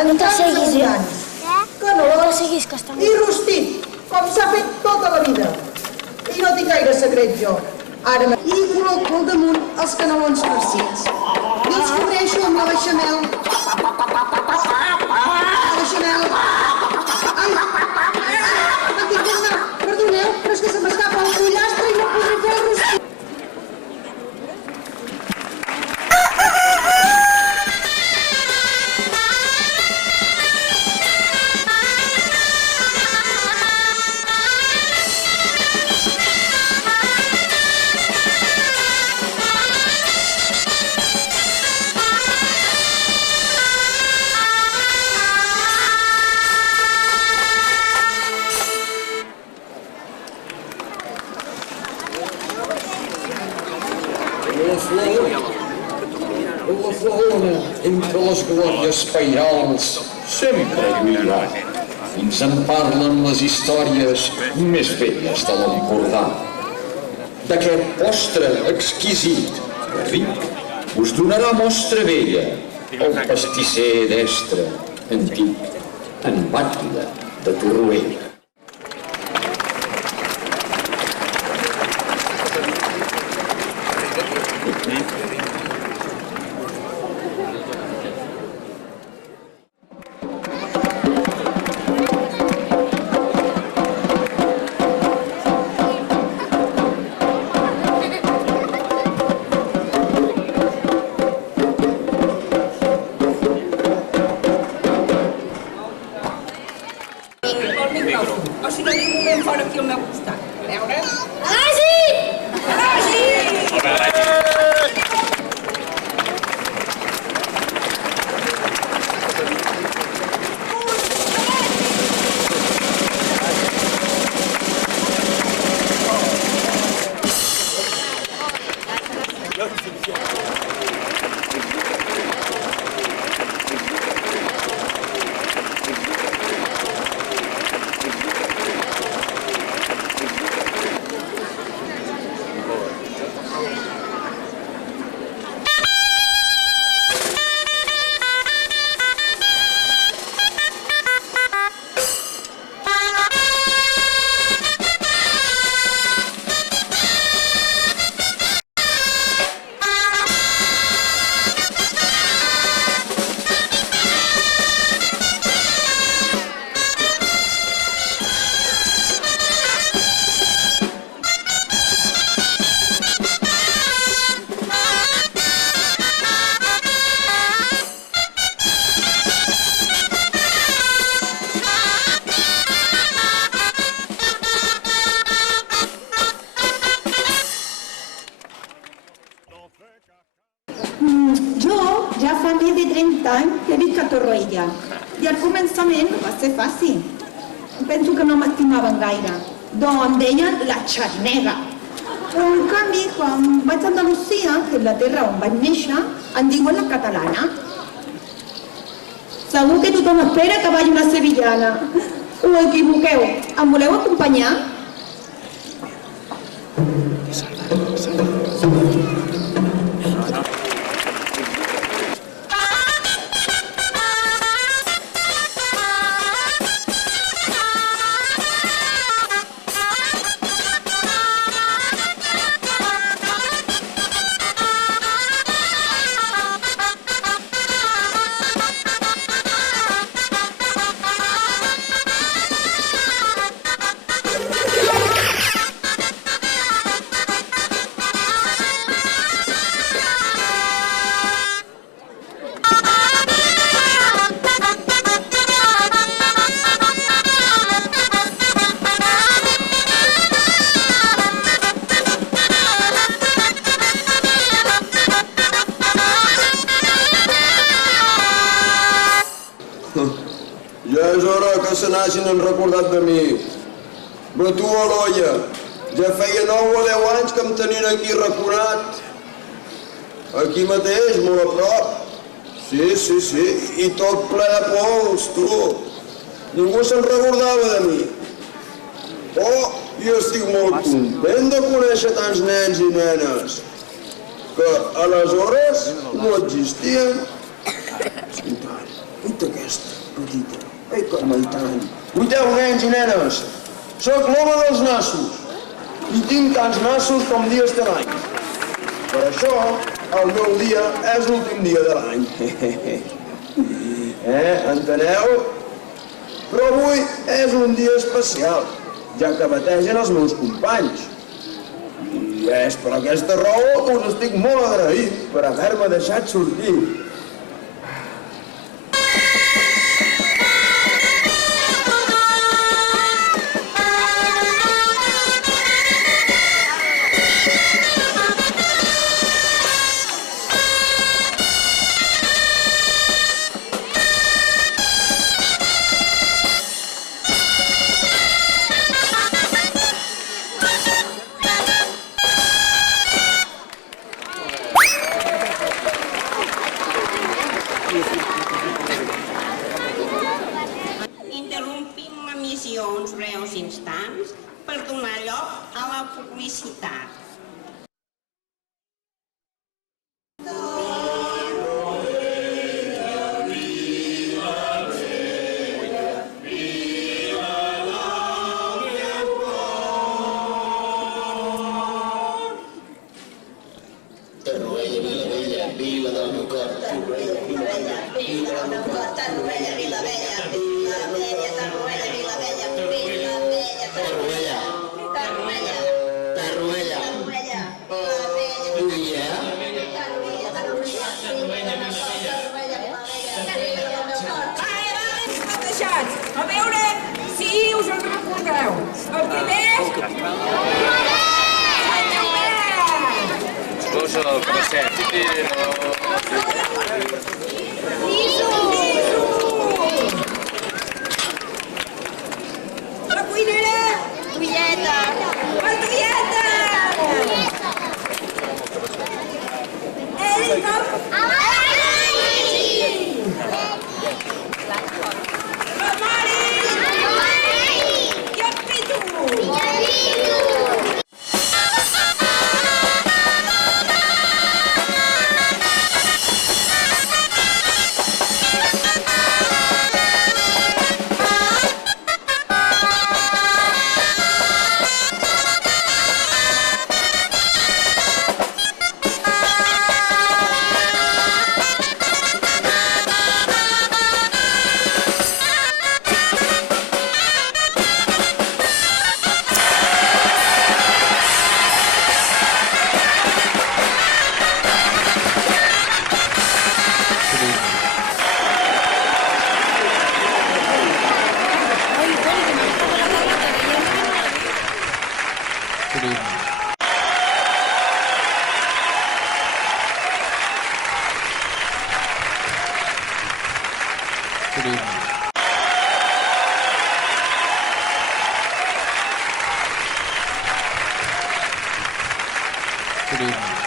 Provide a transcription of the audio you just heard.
en camps abundants. Que no? I rostit, com s'ha fet tota la vida. I no tinc gaire secret jo. Ara i col·loco al damunt els canelons farcits. I els cobreixo amb la beixamel. La beixamel. Ai, m'han dit una. Perdoneu, però és que se m'escapa el pollastre i no podré fer el rostit. La flor entre les glòries pairals sempre lluirà. Ens en parlen les històries més velles de l'Empordà. D'aquest postre exquisit, ric, us donarà mostra vella el pastisser destre, antic, en Batlle de Torroella. Ja fa més de 30 anys que visc a Torroella i al començament va ser fàcil. Penso que no m'estimaven gaire. Doncs em deien la xarnega. Però en canvi, quan vaig a Andalusia, que és la terra on vaig néixer, em diuen la catalana. Segur que tothom espera que vagi una sevillana. Ho equivoqueu. Em voleu acompanyar? Se n'hagin recordat de mi. Però tu, Aloia, ja feia 9 o 10 anys que em tenien aquí raconat. Aquí mateix, molt a prop. Sí, i tot ple de pols, tu. Ningú se'n recordava de mi. Oh, jo estic molt content de conèixer tants nens i nenes que aleshores no existien. Ita aquesta, petita. Ei, com i tant. Cuiteu, nens i nenes. Soc l'home dels nassos. I tinc tants nassos com dies de l'any. Per això, el meu dia és l'últim dia de l'any. Enteneu? Però avui és un dia especial, ja que bategen els meus companys. I és per aquesta raó que us estic molt agraït per haver-me deixat sortir. Interrompim l'emissió uns breus instants per donar lloc a la publicitat. Torroella, Vilavella, vila del meu cor. Torroella, Vilavella, vila del meu cor. Torroella, Vilavella, Vilavella, Torroella, Vilavella, Vilavella, Torroella, Torroella, Torroella, Torroella, Vilavella, a veure si us en recordeu. El primer... Cosa del present. La cuinera! Tuieta! La tieta! Ell com? La Mari! I el Pitu! Good evening.